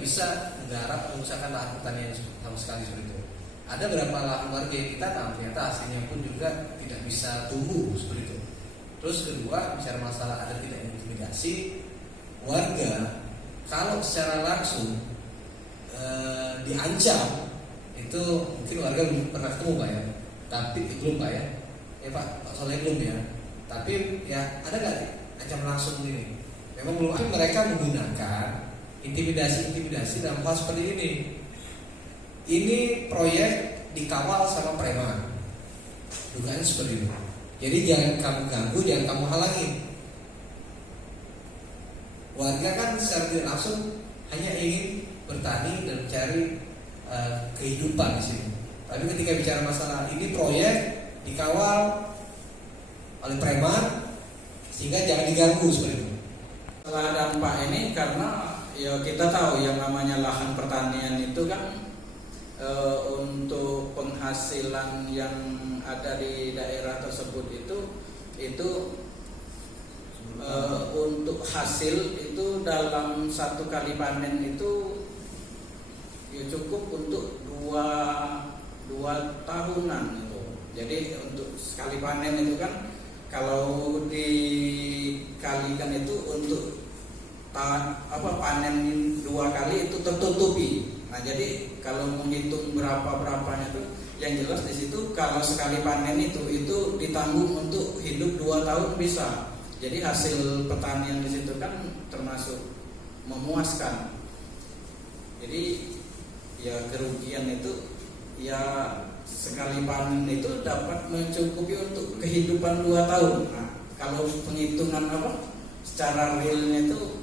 bisa menggarap mengusahakan lahan pertanian sama sekali seperti itu. Ada beberapa lahan warga yang kita tahu ternyata hasilnya pun juga tidak bisa tumbuh seperti itu. Terus kedua, bicara masalah ada tidak intimidasi warga, kalau secara langsung diancam itu mungkin warga belum pernah ketemu Pak ya, tapi belum Pak ya, Pak Soleh belum ya. Tapi ya ada nggak ancam langsung ini? Memang belum. Tapi mereka menggunakan intimidasi dalam hal seperti ini. Ini proyek dikawal sama preman, dugaan seperti itu. Jadi jangan kamu ganggu, jangan kamu halangi. Warga kan secara tidak langsung hanya ingin bertani dan mencari kehidupan di sini. Tapi ketika bicara masalah ini proyek dikawal oleh preman, sehingga jangan diganggu seperti itu. Setelah dampak ini karena ya kita tahu yang namanya lahan pertanian itu kan untuk penghasilan yang ada di daerah tersebut itu untuk hasil itu dalam satu kali panen itu ya cukup untuk dua tahunan itu. Jadi untuk sekali panen itu kan kalau dikalikan itu untuk panen 2 kali itu tertutupi. Nah jadi kalau menghitung berapanya itu yang jelas di situ kalau sekali panen itu ditanggung untuk hidup 2 tahun bisa. Jadi hasil pertanian di situ kan termasuk memuaskan. Jadi ya kerugian itu ya sekali panen itu dapat mencukupi untuk kehidupan 2 tahun. Nah kalau penghitungan secara realnya itu